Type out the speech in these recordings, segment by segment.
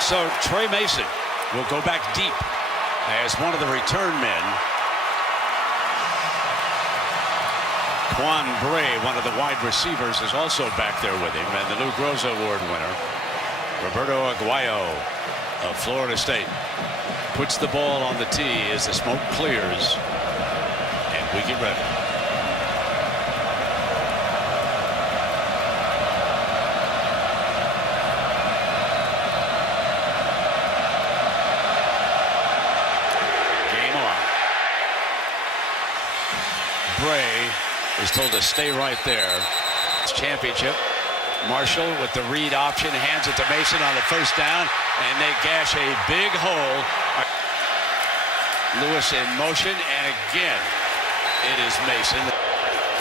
So Trey Mason will go back deep as one of the return men. Quan Bray, one of the wide receivers, is also back there with him. And the Lou Groza Award winner, Roberto Aguayo of Florida State, puts the ball on the tee as the smoke clears. And we get ready. Bray is told to stay right there. Championship. Marshall with the read option, hands it to Mason on the first down, and they gash a big hole. Lewis in motion, and again, it is Mason.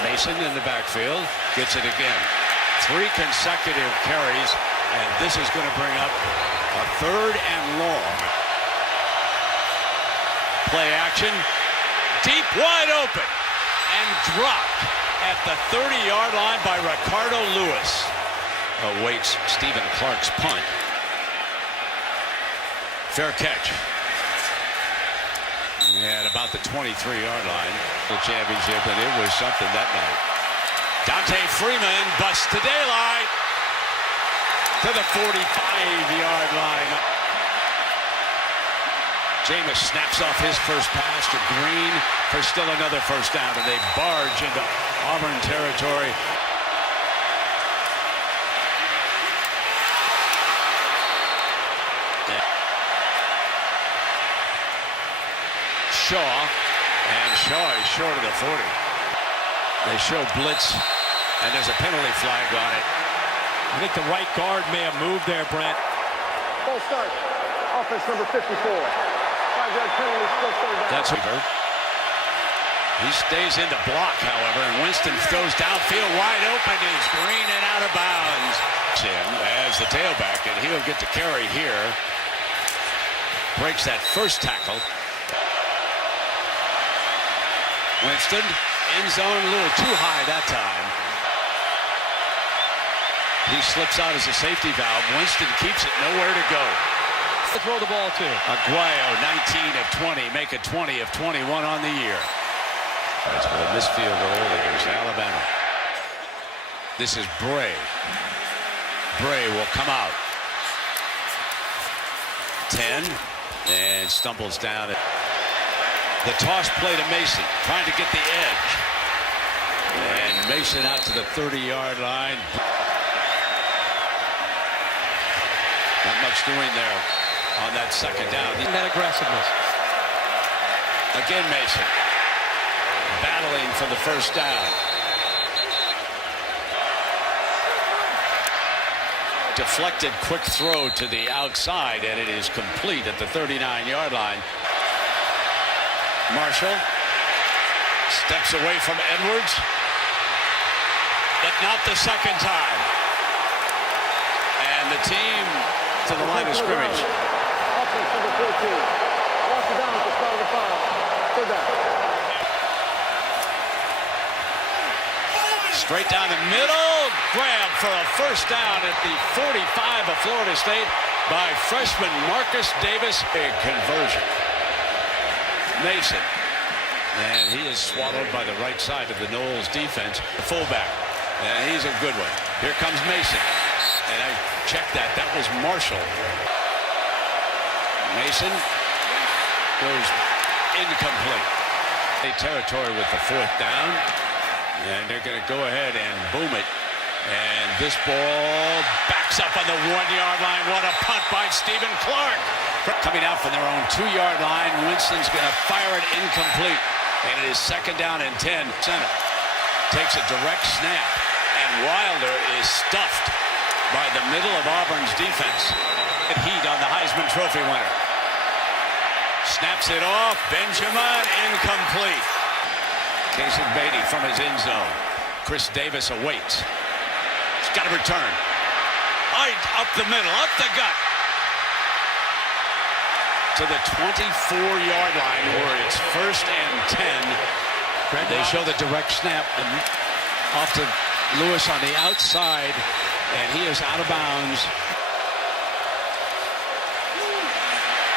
Mason in the backfield, gets it again. 3 consecutive carries, and this is going to bring up a 3rd and long. Play action, deep, wide open. And dropped at the 30-yard line by Ricardo Lewis. Awaits Stephen Clark's punt. Fair catch. At about the 23-yard line. The championship, and it was something that night. Dante Freeman busts to daylight to the 45-yard line. Jameis snaps off his first pass to Green for still another first down, and they barge into Auburn territory. Shaw is short of the 40. They show blitz, and there's a penalty flag on it. I think the right guard may have moved there, Brent. Full start. Offense number 54. 5-yard penalty, still standing. That's over. He stays in the block, however, and Winston throws downfield wide open. Is Green and out of bounds. Him as the tailback, and he'll get the carry here. Breaks that first tackle. Winston, end zone, a little too high that time. He slips out as a safety valve. Winston keeps it, nowhere to go. Throw the ball to Aguayo, 19 of 20, make it 20 of 21 on the year. That's for the missed field goal against Alabama. This is Bray. Bray will come out. 10, and stumbles down. The toss play to Mason, trying to get the edge. And Mason out to the 30-yard line. Not much doing there on that second down. that aggressiveness. Again, Mason battling for the first down. Deflected quick throw to the outside, and it is complete at the 39-yard line. Marshall steps away from Edwards, but not the second time. And the team to the line of scrimmage. Offense number 14. Walks it down at the start of the foul. 3rd down. Straight down the middle, grab for a first down at the 45 of Florida State by freshman Marcus Davis. Big conversion. Mason, and he is swallowed by the right side of the Noles defense. The fullback, and he's a good one. Here comes Mason, and I checked that. That was Marshall. Mason goes incomplete. Territory with the 4th down. And they're going to go ahead and boom it. And this ball backs up on the 1-yard line. What a punt by Stephen Clark. Coming out from their own 2-yard line. Winston's going to fire it incomplete. And it is 2nd down and 10. Center takes a direct snap. And Wilder is stuffed by the middle of Auburn's defense. Heat on the Heisman Trophy winner. Snaps it off. Benjamin incomplete. Casey Beatty from his end zone. Chris Davis awaits. He's got to return. Up the middle, up the gut. To the 24-yard line where it's 1st and 10. They show the direct snap and off to Lewis on the outside, and he is out of bounds.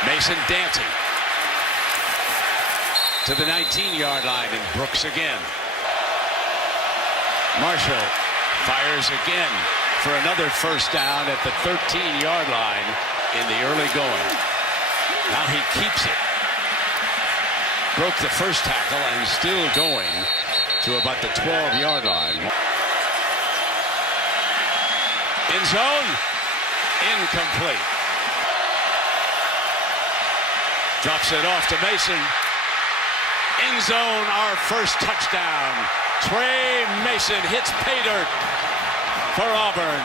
Mason dancing to the 19-yard line, and Brooks again. Marshall fires again for another first down at the 13-yard line in the early going. Now he keeps it. Broke the first tackle and still going to about the 12-yard line. End zone, incomplete. Drops it off to Mason. End zone, our first touchdown. Trey Mason hits pay dirt for Auburn.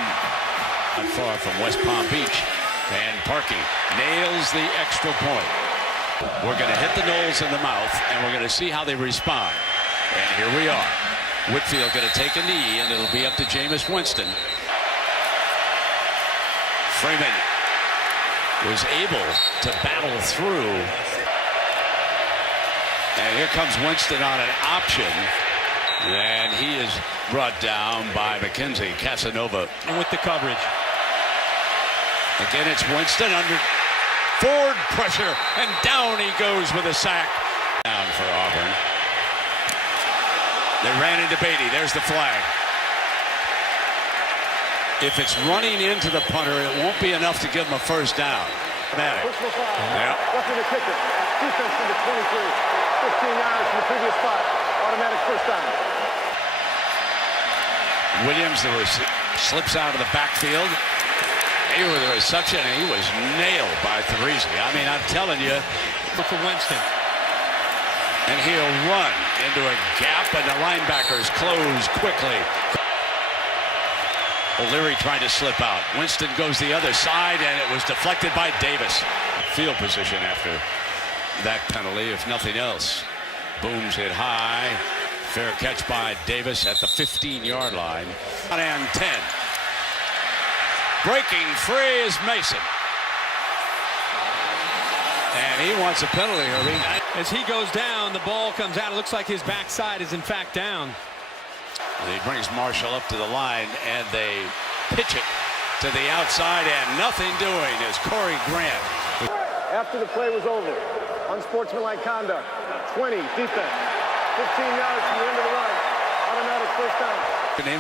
Not far from West Palm Beach. And Parkey nails the extra point. We're going to hit the Noles in the mouth, and we're going to see how they respond. And here we are. Whitfield going to take a knee, and it'll be up to Jameis Winston. Freeman was able to battle through. And here comes Winston on an option. And he is brought down by McKenzie Casanova. And with the coverage. Again, it's Winston under forward pressure, and down he goes with a sack. Down for Auburn. They ran into Beatty. There's the flag. If it's running into the punter, it won't be enough to give him a first down. Personal foul. Yeah. Roughing the kicker. Defense to the 23. 15 yards from the previous spot. Automatic first down. Williams slips out of the backfield. Here with the reception, he was nailed by Therese. I mean, I'm telling you. Look for Winston. And he'll run into a gap, and the linebackers close quickly. O'Leary trying to slip out. Winston goes the other side, and it was deflected by Davis. Field position after that penalty, if nothing else. Booms hit high. Fair catch by Davis at the 15-yard line. And 10. Breaking free is Mason. And he wants a penalty, Herbie. As he goes down, the ball comes out. It looks like his backside is in fact down. He brings Marshall up to the line, and they pitch it to the outside, and nothing doing is Corey Grant. After the play was over, unsportsmanlike conduct, 20, defense, 15 yards from the end of the run, automatic first down.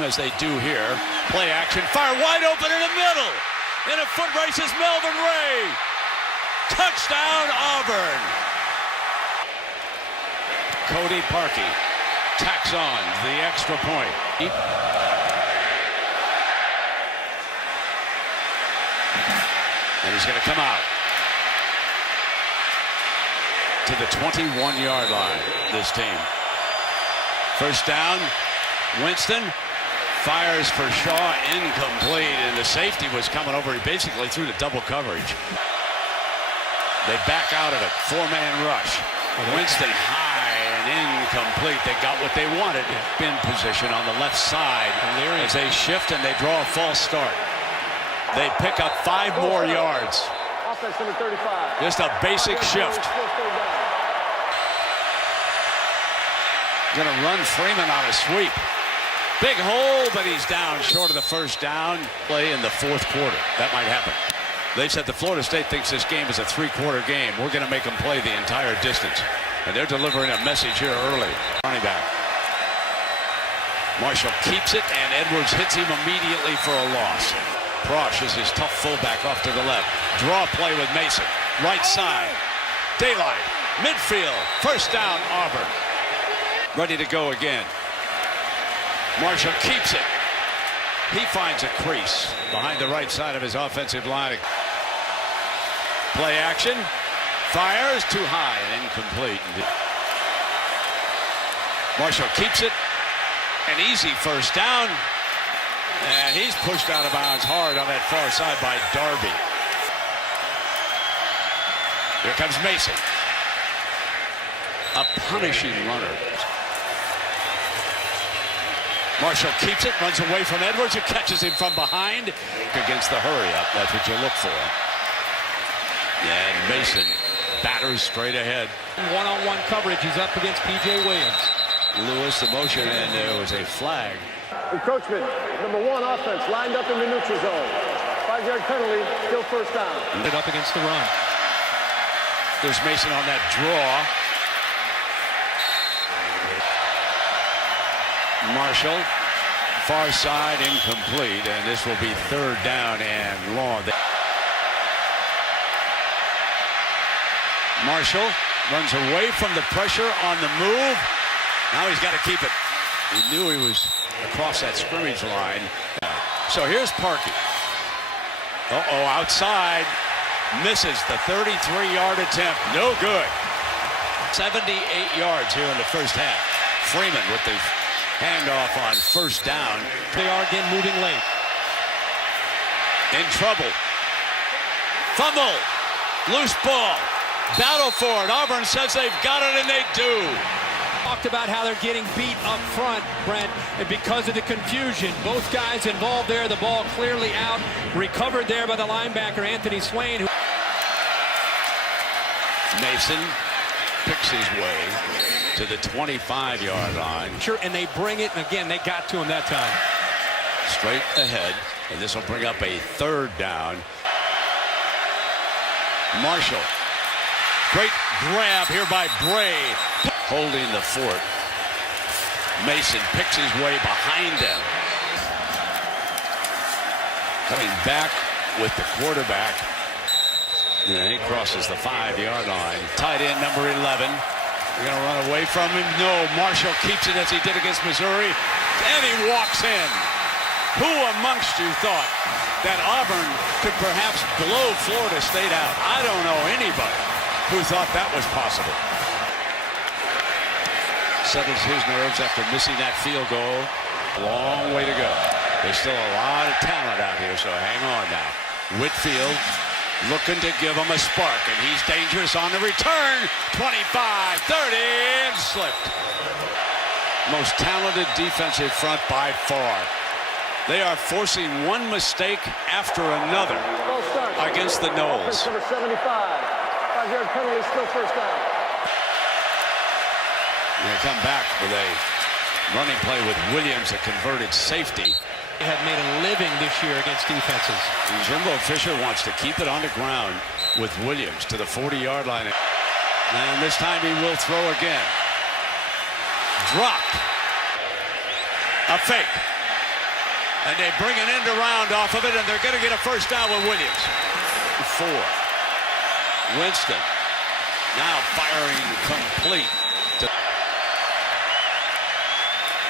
As they do here, play action, fire wide open in the middle. In a foot race is Melvin Ray. Touchdown, Auburn. Cody Parkey tacks on the extra point. And he's going to come out to the 21-yard line, this team. First down, Winston fires for Shaw, incomplete, and the safety was coming over basically through the double coverage. They back out of it, four-man rush. Winston high and incomplete. They got what they wanted. Spin position on the left side as they shift and they draw a false start. They pick up 5 more yards. Offense number 35. Just a basic shift. Gonna run Freeman on a sweep. Big hole, but he's down short of the first down. Play in the fourth quarter. That might happen. They said the Florida State thinks this game is a 3-quarter game. We're going to make them play the entire distance. And they're delivering a message here early. Running back. Marshall keeps it, and Edwards hits him immediately for a loss. Prosh is his tough fullback off to the left. Draw play with Mason. Right side. Daylight. Midfield. First down, Auburn. Ready to go again. Marshall keeps it. He finds a crease behind the right side of his offensive line. Play action. Fires too high and incomplete. Marshall keeps it. An easy first down. And he's pushed out of bounds hard on that far side by Darby. Here comes Mason. A punishing runner. Marshall keeps it, runs away from Edwards, who catches him from behind. Against the hurry-up, that's what you look for. And Mason batters straight ahead. One-on-one coverage, he's up against P.J. Williams. Lewis, the motion, and there was a flag. Encroachment, number 1 offense, lined up in the neutral zone. 5-yard penalty, still first down. Up against the run. There's Mason on that draw. Marshall, far side, incomplete, and this will be 3rd down and long. Marshall runs away from the pressure on the move. Now he's got to keep it. He knew he was across that scrimmage line. So here's Parkey. Uh-oh, outside. Misses the 33-yard attempt. No good. 78 yards here in the first half. Freeman with the handoff on 1st down. They are again moving late. In trouble. Fumble. Loose ball. Battle for it. Auburn says they've got it, and they do. Talked about how they're getting beat up front, Brent, and because of the confusion. Both guys involved there. The ball clearly out. Recovered there by the linebacker, Anthony Swain. Mason picks his way to the 25-yard line. Sure, and they bring it, and again, they got to him that time. Straight ahead, and this will bring up a 3rd down. Marshall. Great grab here by Bray. Holding the fort. Mason picks his way behind him. Coming back with the quarterback. And he crosses the 5-yard line. Tight end number 11. They're going to run away from him. No, Marshall keeps it as he did against Missouri. And he walks in. Who amongst you thought that Auburn could perhaps blow Florida State out? I don't know anybody who thought that was possible. Settles his nerves after missing that field goal. Long way to go. There's still a lot of talent out here, so hang on now. Whitfield looking to give him a spark, and he's dangerous on the return. 25, 30, and slipped. Most talented defensive front by far. They are forcing one mistake after another against the Noles. Number 75. 5-yard penalty, still 1st down. They come back with a running play with Williams, a converted safety. They have made a living this year against defenses. And Jimbo Fisher wants to keep it on the ground with Williams to the 40-yard line. And this time he will throw again. Dropped. A fake. And they bring an end around off of it, and they're going to get a 1st down with Williams. 4. Winston now firing complete.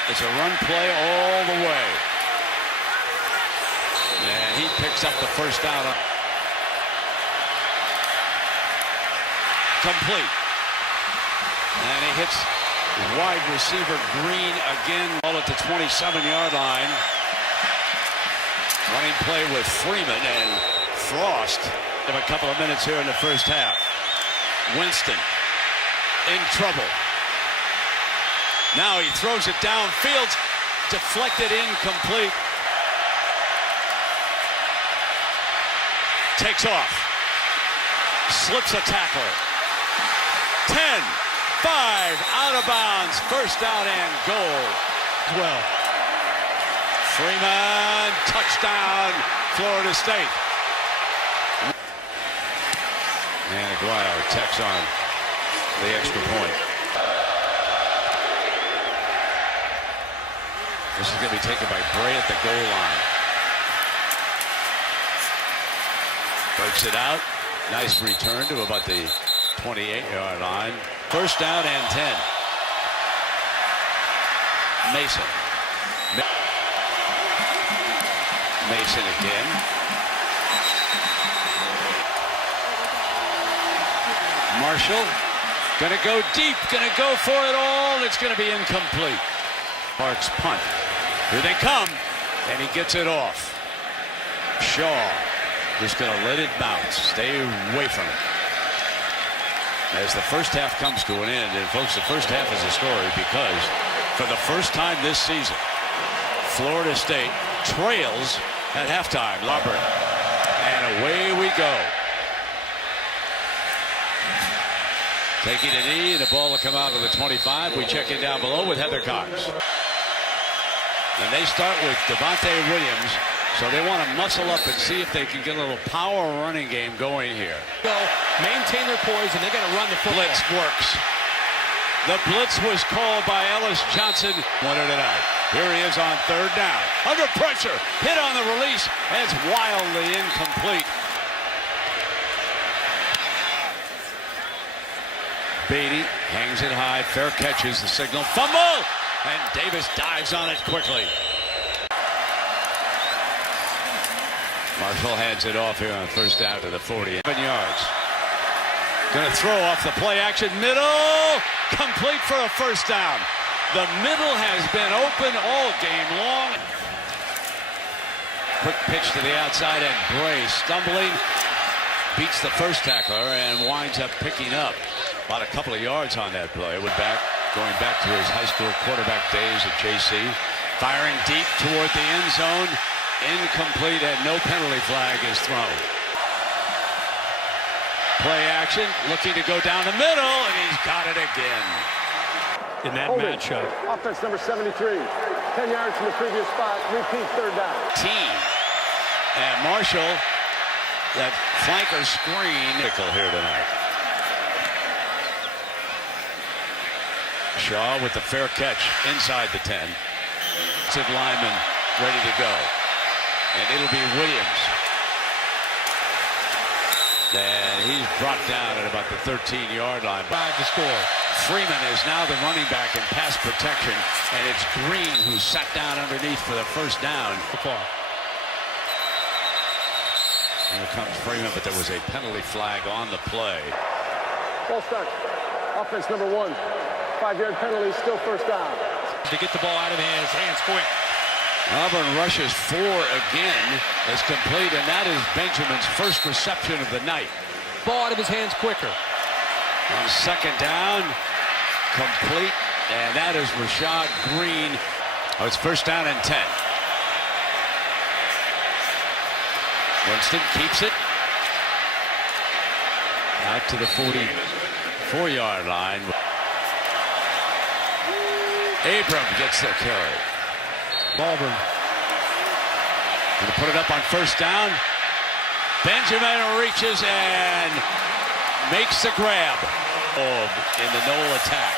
It's a run play all the way. And he picks up the 1st down. Complete. And he hits wide receiver Green again. Ball at the 27-yard line. Running play with Freeman and Frost. Have a couple of minutes here in the first half. Winston in trouble. Now he throws it downfield. Deflected, incomplete. Takes off. Slips a tackler. 10, 5, out of bounds. 1st down and goal. Well, Freeman, touchdown, Florida State. And Aguayo tacks on the extra point. This is going to be taken by Bray at the goal line. Breaks it out. Nice return to about the 28-yard line. 1st down and 10. Mason. Mason again. Marshall gonna go deep, gonna go for it all. It's gonna be incomplete. Parks punt. Here they come, and he gets it off. Shaw just gonna let it bounce. Stay away from it. As the first half comes to an end, and folks, the first half is a story because for the first time this season, Florida State trails at halftime. Auburn. And away we go. Taking a knee, and the ball will come out of the 25. We check in down below with Heather Cox. And they start with Devontae Williams So they want to muscle up and see if they can get a little power running game going here. Go maintain their poise, and they got to run the football. Blitz works. The blitz was called by Ellis Johnson. Winner tonight. Here he is on third down. Under pressure. Hit on the release. And it's wildly incomplete. Beatty hangs it high. Fair catch is the signal. Fumble! And Davis dives on it quickly. Marshall hands it off here on first down to the 40. 7 yards. Going to throw off the play action. Middle. Complete for a first down. The middle has been open all game long. Quick pitch to the outside, and Bray stumbling. Beats the first tackler and winds up picking up about a couple of yards on that play. Going back to his high school quarterback days at JC. Firing deep toward the end zone. Incomplete, and no penalty flag is thrown. Play action, looking to go down the middle, and he's got it again. In that matchup. Offense number 73. 10 yards from the previous spot. Repeat third down. Team. And Marshall, that flanker screen. Nickel here tonight. Shaw with the fair catch inside the 10. Sid Lyman ready to go. And it'll be Williams. And he's brought down at about the 13-yard line. 5 to score. Freeman is now the running back in pass protection. And it's Green who sat down underneath for the first down. Here comes Freeman, but there was a penalty flag on the play. Ball start. Offense number 1. 5-yard penalty, still first down. To get the ball out of his hands quick. Auburn rushes 4 again. It's complete, and that is Benjamin's first reception of the night. Ball out of his hands quicker. On second down, complete, and that is Rashad Green. Oh, it's first down and 10. Winston keeps it. Out to the 44-yard line. Abram gets the carry. Auburn. Going to put it up on first down. Benjamin reaches and makes the grab. In the Knoll attack.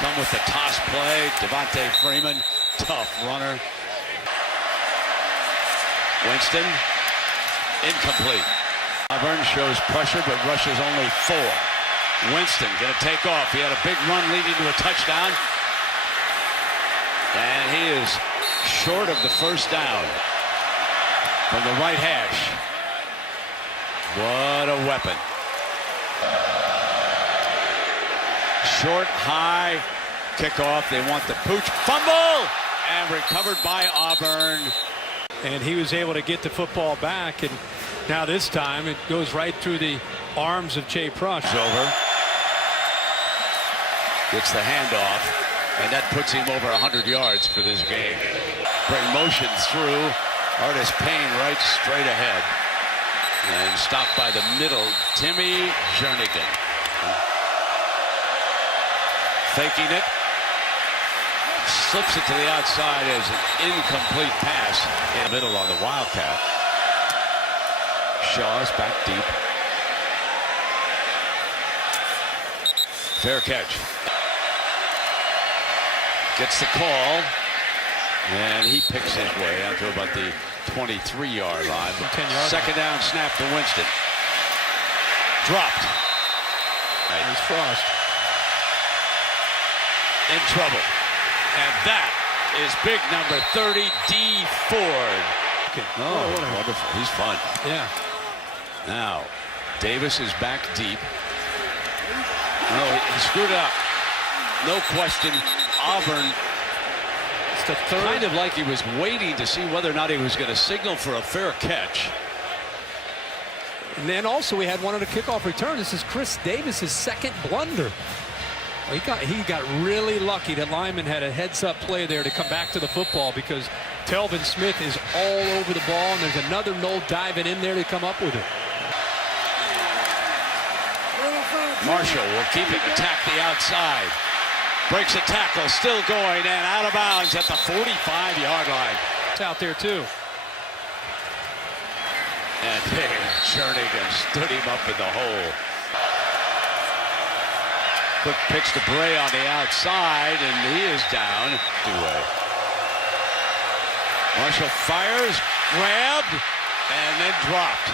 Come with the toss play. Devontae Freeman, tough runner. Winston, incomplete. Auburn shows pressure but rushes only 4. Winston going to take off. He had a big run leading to a touchdown. And he is short of the first down from the right hash. What a weapon. Short, high, kickoff. They want the pooch. Fumble! And recovered by Auburn. And he was able to get the football back. And now this time it goes right through the arms of Jay Prush. Over. Gets the handoff. And that puts him over 100 yards for this game. Bring motion through. Artis Payne right straight ahead. And stopped by the middle. Timmy Jernigan. Faking it. Slips it to the outside as an incomplete pass. In the middle on the Wildcat. Shaw's back deep. Fair catch. Gets the call, and he picks his way out to about the 23-yard line. 10-yard Second down snap to Winston. Dropped. There's Frost. In trouble. And that is big number 30, D. Ford. Oh, wonderful. He's fun. Yeah. Now, Davis is back deep. No, he screwed up. No question. Auburn, It's the third. kind of like he was waiting to see whether or not he was going to signal for a fair catch. And then also we had one on a kickoff return. This is Chris Davis's second blunder. He got really lucky that Lyman had a heads-up play there to come back to the football because Telvin Smith is all over the ball, and there's another Knoll diving in there to come up with it. Marshall will keep it, attack the outside. Breaks a tackle, still going, and out of bounds at the 45-yard line. It's out there, too. And Jernigan stood him up in the hole. Quick pitch to Bray on the outside, and he is down. Marshall fires, grabbed, and then dropped.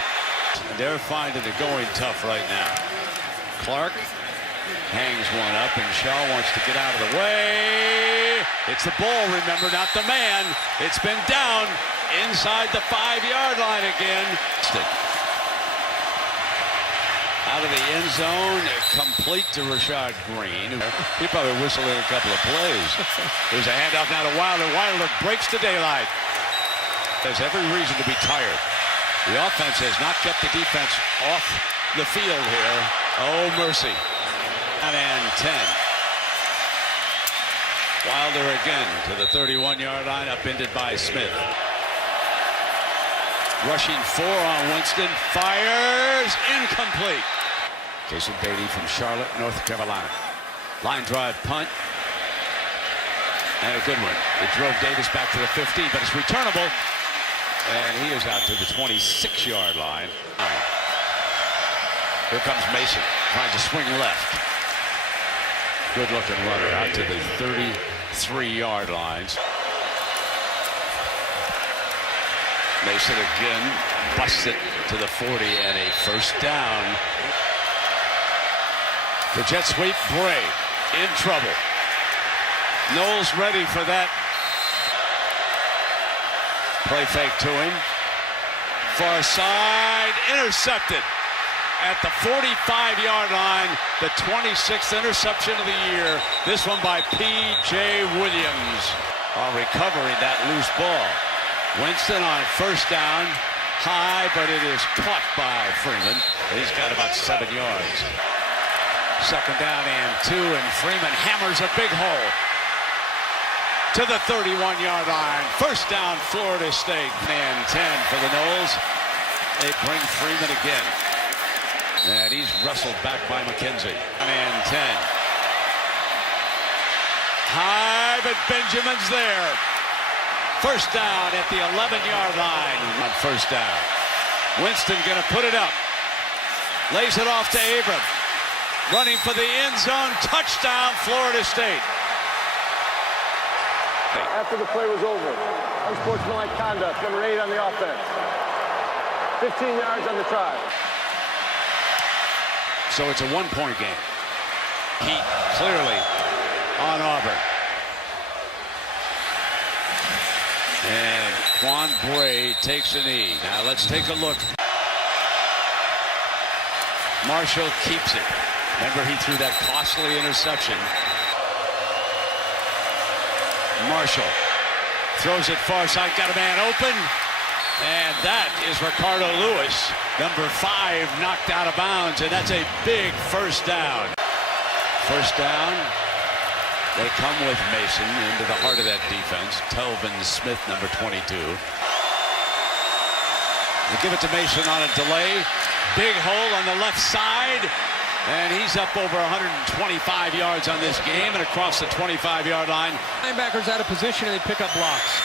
And they're finding it going tough right now. Clark hangs one up, and Shaw wants to get out of the way. It's the ball, remember, not the man. It's been down inside the 5-yard line again. Out of the end zone, complete to Rashad Green. He probably whistled in a couple of plays. There's a handoff now to Wilder. Wilder breaks the daylight. There's every reason to be tired. The offense has not kept the defense off the field here. Oh, mercy. And 10. Wilder again to the 31-yard line, upended by Smith. Rushing 4 on Winston, fires, incomplete. Jason Beatty from Charlotte, North Carolina. Line drive punt. And a good one. It drove Davis back to the 50, but it's returnable. And he is out to the 26-yard line. Here comes Mason, trying to swing left. Good looking runner out to the 33-yard lines. Mason again busts it to the 40 and a first down. The jet sweep, Bray in trouble. Knowles ready for that. Play fake to him. Far side, intercepted at the 45-yard line. The 26th interception of the year. This one by P.J. Williams. Recovering that loose ball. Winston on first down, high, but it is caught by Freeman. He's got about 7 yards. Second down and 2, and Freeman hammers a big hole to the 31-yard line. First down, Florida State. And 10 for the Noles. They bring Freeman again. And he's wrestled back by McKenzie. And 10. High, but Benjamin's there. First down at the 11-yard line on first down. Winston gonna put it up. Lays it off to Abram. Running for the end zone. Touchdown, Florida State. After the play was over, unsportsmanlike conduct, number 8 on the offense. 15 yards on the try. So it's a 1-point game. Heat clearly on Auburn. And Quan Bray takes a knee. Now let's take a look. Marshall keeps it. Remember, he threw that costly interception. Marshall throws it far side, got a man open. And that is Ricardo Lewis, number 5, knocked out of bounds. And that's a big first down. First down. They come with Mason into the heart of that defense. Telvin Smith, number 22. They give it to Mason on a delay. Big hole on the left side. And he's up over 125 yards on this game and across the 25-yard line. Linebackers out of position and they pick up blocks.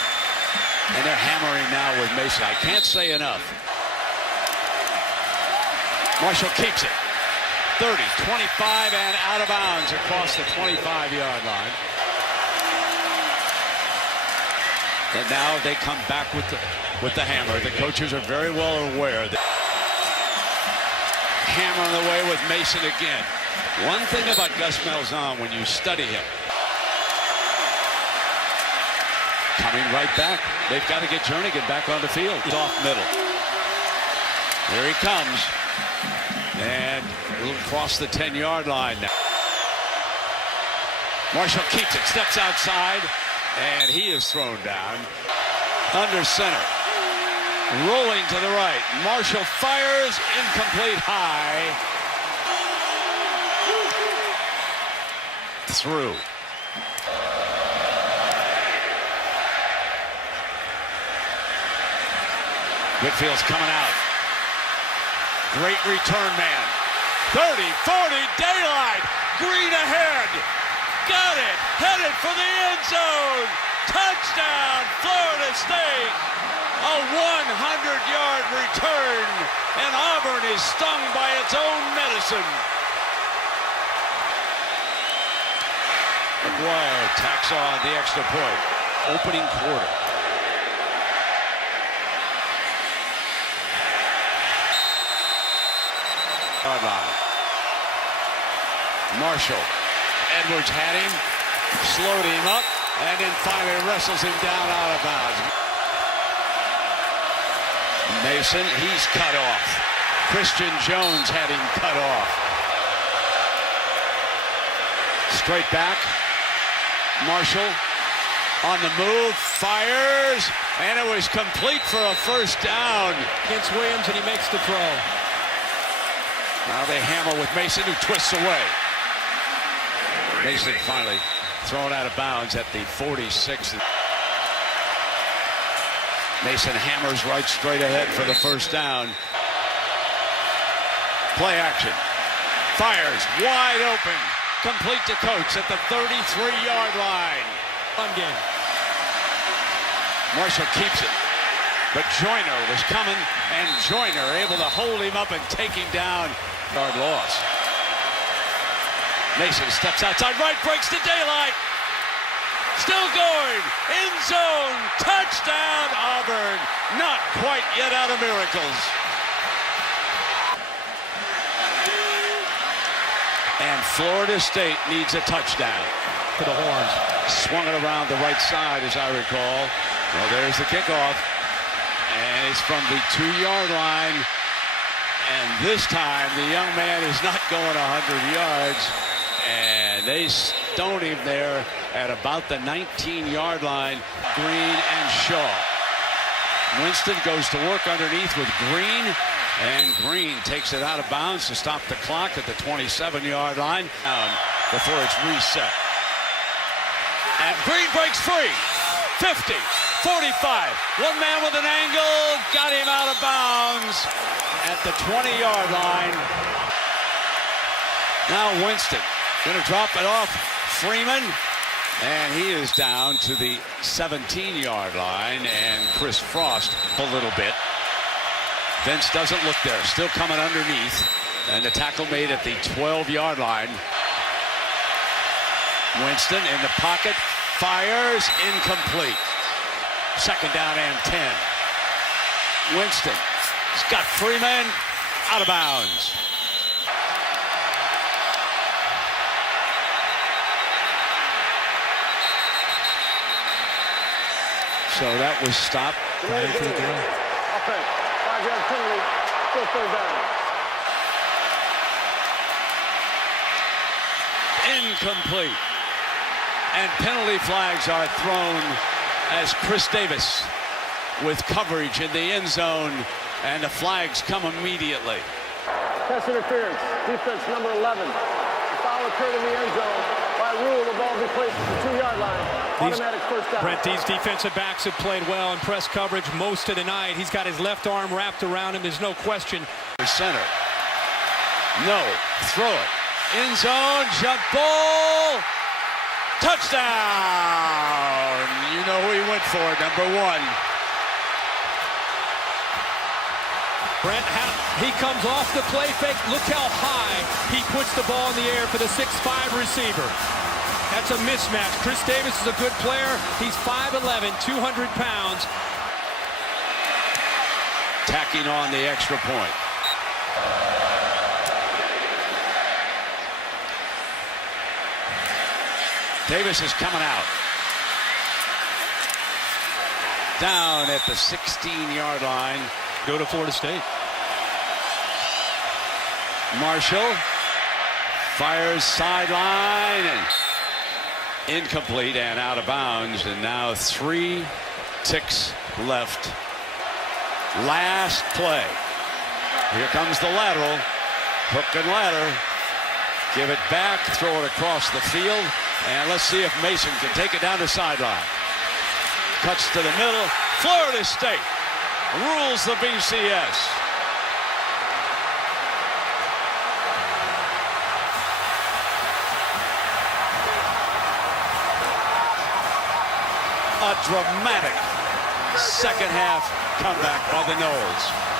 And they're hammering now with Mason. I can't say enough. Marshall keeps it. 30, 25, and out of bounds across the 25-yard line. And now they come back with the hammer. The coaches are very well aware that hammering away with Mason again. One thing about Gus Malzahn, when you study him, coming right back. They've got to get Jernigan back on the field. He's off middle. Here he comes. And we'll cross the 10-yard line now. Marshall keeps it, steps outside, and he is thrown down. Under center. Rolling to the right. Marshall fires, incomplete, high. Through. Whitfield's coming out. Great return man. 30, 40, daylight. Green ahead. Got it. Headed for the end zone. Touchdown, Florida State. A 100-yard return, and Auburn is stung by its own medicine. McGuire tacks on the extra point. Opening quarter. Sideline. Marshall. Edwards had him, slowed him up, and then finally wrestles him down out of bounds. Mason, he's cut off. Christian Jones had him cut off. Straight back. Marshall on the move, fires, and it was complete for a first down. Against Williams, and he makes the throw. Now they hammer with Mason, who twists away. Mason finally thrown out of bounds at the 46. Mason hammers right straight ahead for the first down. Play action. Fires wide open. Complete to Coates at the 33-yard line. Fun game. Marshall keeps it. But Joyner was coming, and Joyner able to hold him up and take him down. Yard loss. Mason steps outside right, breaks the daylight. Still going. End zone. Touchdown, Auburn. Not quite yet out of miracles. And Florida State needs a touchdown. For the Horns. Swung it around the right side, as I recall. Well, there's the kickoff. And it's from the 2-yard line. And this time, the young man is not going 100 yards. And they stone him there at about the 19-yard line. Green and Shaw. Winston goes to work underneath with Green. And Green takes it out of bounds to stop the clock at the 27-yard line. Down before it's reset. And Green breaks free. 50, 45. One man with an angle. Got him out of bounds at the 20-yard line. Now Winston going to drop it off Freeman. And he is down to the 17-yard line. And Chris Frost a little bit. Vince doesn't look there. Still coming underneath. And the tackle made at the 12-yard line. Winston in the pocket. Fires. Incomplete. Second down and 10. Winston. He's got Freeman out of bounds. So that was stopped. Offense. 5-yard penalty. Still third down. Incomplete. And penalty flags are thrown as Chris Davis with coverage in the end zone, and the flags come immediately. Pass interference. Defense number 11. The foul occurred in the end zone. By rule, the ball be placed at the 2-yard line. Automatic first down. Brent, these defensive backs have played well in press coverage most of the night. He's got his left arm wrapped around him. There's no question. Center. No. Throw it. End zone. Jump ball. Touchdown. You know who he went for. Number 1. Brent, he comes off the play fake. Look how high he puts the ball in the air for the 6'5 receiver. That's a mismatch. Chris Davis is a good player. He's 5'11", 200 pounds. Tacking on the extra point. Davis is coming out. Down at the 16-yard line. Go to Florida State. Marshall fires sideline and incomplete and out of bounds. And now 3 ticks left. Last play. Here comes the lateral. Hook and ladder. Give it back, throw it across the field, and let's see if Mason can take it down the sideline. Cuts to the middle. Florida State rules the BCS. A dramatic second half comeback by the Noles.